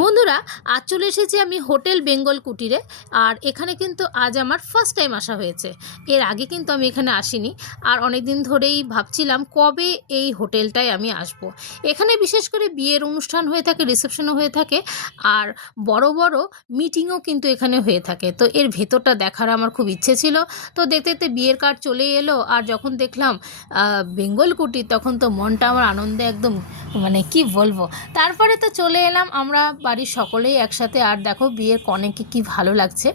বন্ধুরা, আজ চলে এসেছি আমি হোটেল বেঙ্গল কুটিরে। আর এখানে কিন্তু আজ আমার ফার্স্ট টাইম আসা হয়েছে। এর আগে কিন্তু আমি এখানে আসিনি। আর অনেক দিন ধরেই ভাবছিলাম কবে এই হোটেলটায় আমি আসব। এখানে বিশেষ করে বিয়ের অনুষ্ঠান হয়ে থাকে, রিসেপশনও হয়ে থাকে, আর বড় বড় মিটিংও কিন্তু এখানে হয়ে থাকে। তো এর ভেতরটা দেখার আমার খুব ইচ্ছে ছিল। তো দেখতে দেখতে বিয়ের কার্ড চলে এলো, আর যখন দেখলাম বেঙ্গল কুটির, তখন তো মনটা আমার আনন্দে একদম, মানে কি বলবো। তারপরে তো চলে এলাম আমরা বাড়ির সকলেই একসাথে। আর দেখো বিয়ের কনেকে কি ভালো লাগছে,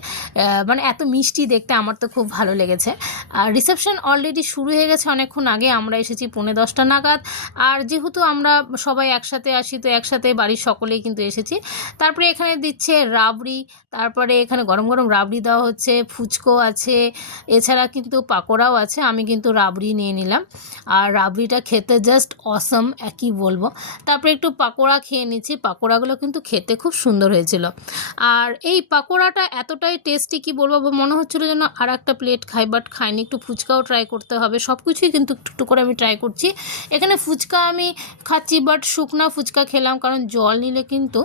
মানে এত মিষ্টি দেখতে, আমার তো খুব ভালো লেগেছে। আর রিসেপশন অলরেডি শুরু হয়ে গেছে অনেকক্ষণ আগে, আমরা এসেছি 10:30 নাগাদ। আর যেহেতু আমরা সবাই একসাথে আসি, তো একসাথে বাড়ির সকলেই কিন্তু এসেছি। তারপরে এখানে দিচ্ছে রাবড়ি, তারপরে এখানে গরম গরম রাবড়ি দেওয়া হচ্ছে, ফুচকো আছে, এছাড়া কিন্তু পাকোড়াও আছে। আমি কিন্তু রাবড়ি নিয়ে নিলাম, আর রাবড়িটা খেতে জাস্ট অসম, একই বলবো। তারপরে একটু পাকোড়া খেয়ে নিচ্ছি, পাকোড়াগুলো কিন্তু খেতে খুব সুন্দর হয়েছিল। আর এই পাকোড়াটা এতটাই টেস্টি, কি বলবো, মনে হচ্ছিলো যেন আর একটা প্লেট খাই, বাট খাইনি। একটু ফুচকাও ট্রাই করতে হবে, সব কিছুই কিন্তু একটু একটু করে আমি ট্রাই করছি। এখানে ফুচকা আমি খাচ্ছি, বাট শুকনা ফুচকা খেলাম, কারণ জল নিলে কিন্তু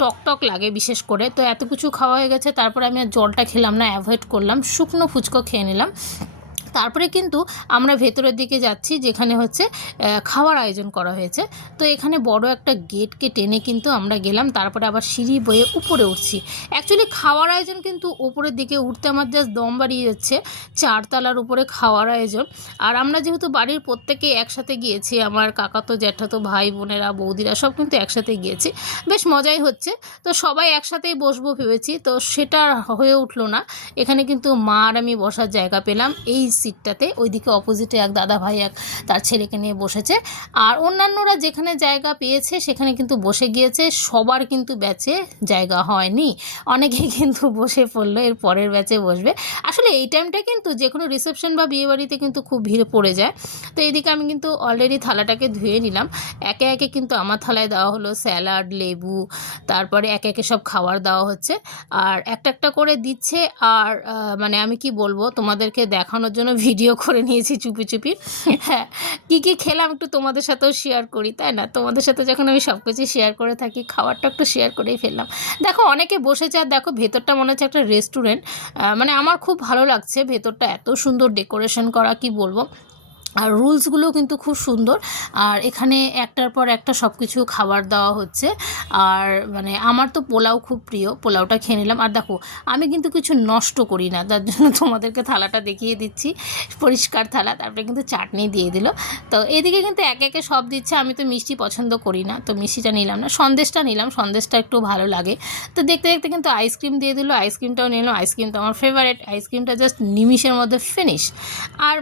টক টক লাগে বিশেষ করে। তো এত কিছু খাওয়া হয়ে গেছে, তারপরে আমি আর জলটা খেলাম না, অ্যাভয়েড করলাম, শুকনো ফুচকা খেয়ে নিলাম। তারপরে কিন্তু আমরা ভেতরের দিকে যাচ্ছি, যেখানে হচ্ছে খাওয়ার আয়োজন করা হয়েছে। তো এখানে বড় একটা গেটকে টেনে কিন্তু আমরা গেলাম, তারপরে আবার সিঁড়ি বয়ে উপরে উঠছি। অ্যাকচুয়ালি খাওয়ার আয়োজন কিন্তু উপরের দিকে উঠতে আমার জাস্ট দম বাড়িয়ে যাচ্ছে, 4 তলার উপরে খাওয়ার আয়োজন। আর আমরা যেহেতু বাড়ির প্রত্যেকে একসাথে গিয়েছি, আমার কাকাতো জ্যাঠাতো ভাই বোনেরা বৌদিরা সব কিন্তু একসাথে গিয়েছি, বেশ মজাই হচ্ছে। তো সবাই একসাথেই বসবো ভেবেছি, তো সেটা হয়ে উঠলো না। এখানে কিন্তু মা আর আমি বসার জায়গা পেলাম এই সিটটাতে। ওইদিকে অপোজিটে এক দাদা ভাই তার ছেলেকে নিয়ে বসেছে। আর অন্যান্যরা যেখানে জায়গা পেয়েছে সেখানে কিন্তু বসে গিয়েছে। সবার কিন্তু ব্যাচে জায়গা হয়নি, অনেকেই কিন্তু বসে পড়লো, এর পরের ব্যাচে বসবে। আসলে এই টাইমটা কিন্তু যে কোনো রিসেপশন বা বিয়েবাড়িতে কিন্তু খুব ভিড় পড়ে যায়। তো এইদিকে আমি কিন্তু অলরেডি থালাটাকে ধুয়ে নিলাম। একে একে কিন্তু আমার থালায় দেওয়া হলো স্যালাড, লেবু, তারপরে একে একে সব খাবার দেওয়া হচ্ছে, আর একটা একটা করে দিচ্ছে। আর মানে আমি কি বলবো, তোমাদেরকে দেখানোর জন্য ভিডিও করে নিয়েছি চুপি চুপি। হ্যাঁ, কী কী খেলাম একটু তোমাদের সাথেও শেয়ার করি, তাই না? তোমাদের সাথে যখন আমি সব কিছু শেয়ার করে থাকি, খাবারটা একটু শেয়ার করেই ফেললাম। দেখো অনেকে বসেছে, আর দেখো ভেতরটা মনে হচ্ছে একটা রেস্টুরেন্ট। মানে আমার খুব ভালো লাগছে, ভেতরটা এত সুন্দর ডেকোরেশন করা, কি বলবো। আর রুলসগুলো কিন্তু খুব সুন্দর। আর এখানে একটার পর একটা সব কিছু খাবার দেওয়া হচ্ছে। আর মানে আমার তো পোলাও খুব প্রিয়, পোলাওটা খেয়ে নিলাম। আর দেখো আমি কিন্তু কিছু নষ্ট করি না, তার জন্য তোমাদেরকে থালাটা দেখিয়ে দিচ্ছি, পরিষ্কার থালা। তারপরে কিন্তু চাটনি দিয়ে দিল। তো এদিকে কিন্তু একে একে সব দিচ্ছে। আমি তো মিষ্টি পছন্দ করি না, তো মিষ্টিটা নিলাম না, সন্দেশটা নিলাম, সন্দেশটা একটু ভালো লাগে। তো দেখতে দেখতে কিন্তু আইসক্রিম দিয়ে দিল, আইসক্রিমটাও নিলাম। আইসক্রিম তো আমার ফেভারিট, আইসক্রিমটা জাস্ট নিমিষের মধ্যে ফিনিশ। আর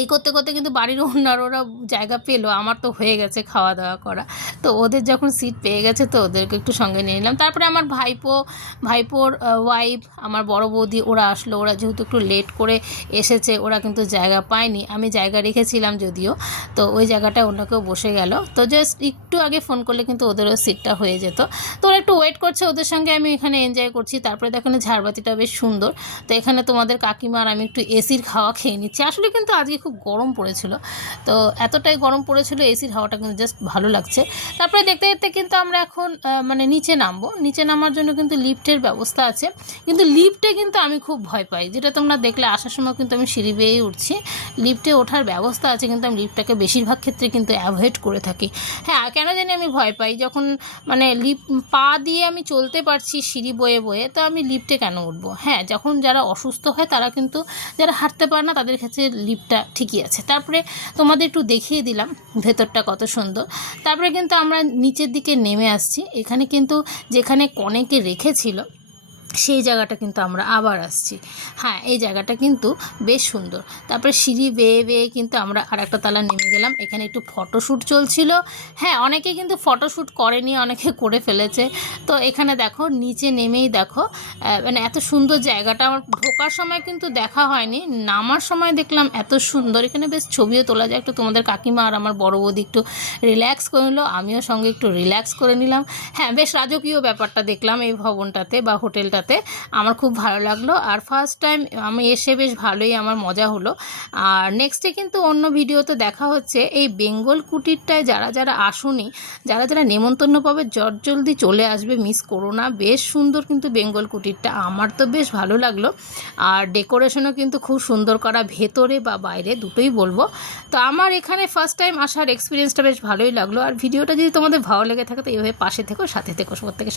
এই করতে করতে কিন্তু বাড়ির অন্যরা জায়গা পেলো, আমার তো হয়ে গেছে খাওয়া দাওয়া করা। তো ওদের যখন সিট পেয়ে গেছে, তো ওদেরকে একটু সঙ্গে নিয়ে নিলাম। তারপরে আমার ভাইপোর ওয়াইফ, আমার বড় বৌদি, ওরা আসলো। ওরা যেহেতু একটু লেট করে এসেছে, ওরা কিন্তু জায়গা পায়নি, আমি জায়গা রেখেছিলাম যদিও। তো ওই জায়গাটায় অন্য কেউ বসে গেল, তো জাস্ট একটু আগে ফোন করলে কিন্তু ওদেরও সিটটা হয়ে যেত। তো ওরা একটু ওয়েট করছে, ওদের সঙ্গে আমি এখানে এনজয় করছি। তারপরে দেখো ঝাড়বাতিটা বেশ সুন্দর। তো এখানে তোমাদের কাকিমার আমি একটু এসির খাওয়া খেয়ে নিচ্ছি। আসলে কিন্তু আজকে খুব গরম পড়েছিল, তো এতটাই গরম পড়েছিল, এসির হাওয়াটা কিন্তু জাস্ট ভালো লাগছে। তারপরে দেখতে দেখতে কিন্তু আমরা এখন মানে নিচে নামবো। নিচে নামার জন্য কিন্তু লিফটের ব্যবস্থা আছে, কিন্তু লিফটে কিন্তু আমি খুব ভয় পাই, যেটা তোমরা দেখলে আসার সময় কিন্তু আমি সিঁড়ি বেয়েই উঠছি। লিফটে ওঠার ব্যবস্থা আছে, কিন্তু আমি লিফটটাকে বেশিরভাগ ক্ষেত্রে কিন্তু অ্যাভয়েড করে থাকি। হ্যাঁ, কেন জানি আমি ভয় পাই, যখন মানে পা দিয়ে আমি চলতে পারছি সিঁড়ি বয়ে বয়ে, তো আমি লিফটে কেন উঠবো? হ্যাঁ, যখন যারা অসুস্থ হয় তারা কিন্তু, যারা হাঁটতে পারে না তাদের কাছে লিফটটা ঠিকই আছে। তারপরে তোমাদের একটু দেখিয়ে দিলাম ভেতরটা কত সুন্দর। তারপরে কিন্তু আমরা নিচের দিকে নেমে আসছি। এখানে কিন্তু যেখানে কনেকে রেখেছিল সেই জায়গাটা কিন্তু আমরা আবার আসছি। হ্যাঁ, এই জায়গাটা কিন্তু বেশ সুন্দর। তারপরে সিঁড়ি বেয়ে বেয়ে কিন্তু আমরা আর একটা তলা নেমে গেলাম। এখানে একটু ফটোশ্যুট চলছিল। হ্যাঁ, অনেকে কিন্তু ফটোশ্যুট করেনি, অনেকে করে ফেলেছে। তো এখানে দেখো নিচে নেমেই দেখো, মানে এত সুন্দর জায়গাটা আমার ঢোকার সময় কিন্তু দেখা হয়নি, নামার সময় দেখলাম এত সুন্দর। এখানে বেশ ছবিও তোলা যায়। একটু তোমাদের কাকিমা আর আমার বড় বৌদি একটু রিল্যাক্স করে নিল, আমিও সঙ্গে একটু রিল্যাক্স করে নিলাম। হ্যাঁ, বেশ রাজকীয় ব্যাপারটা দেখলাম এই ভবনটাতে বা হোটেলটাতে। ভিডিওটাতে আমার খুব ভালো লাগলো। আর ফার্স্ট টাইম আমি এসে বেশ ভালোই আমার মজা হলো। আর নেক্সটে কিন্তু অন্য ভিডিওতে দেখা হচ্ছে। এই বেঙ্গল কুটিরটায় যারা যারা আসুনি, যারা যারা নেমন্তন্ন পাবে জলদি চলে আসবে, মিস করো না। বেশ সুন্দর কিন্তু বেঙ্গল কুটিরটা, আমার তো বেশ ভালো লাগলো। আর ডেকোরেশনও কিন্তু খুব সুন্দর করা, ভেতরে বা বাইরে দুটোই বলবো। তো আমার এখানে ফার্স্ট টাইম আসার এক্সপিরিয়েন্সটা বেশ ভালোই লাগলো। আর ভিডিওটা যদি তোমাদের ভালো লেগে থাকে তো এইভাবে পাশে থেকো, সাথে থেকো, প্রত্যেকে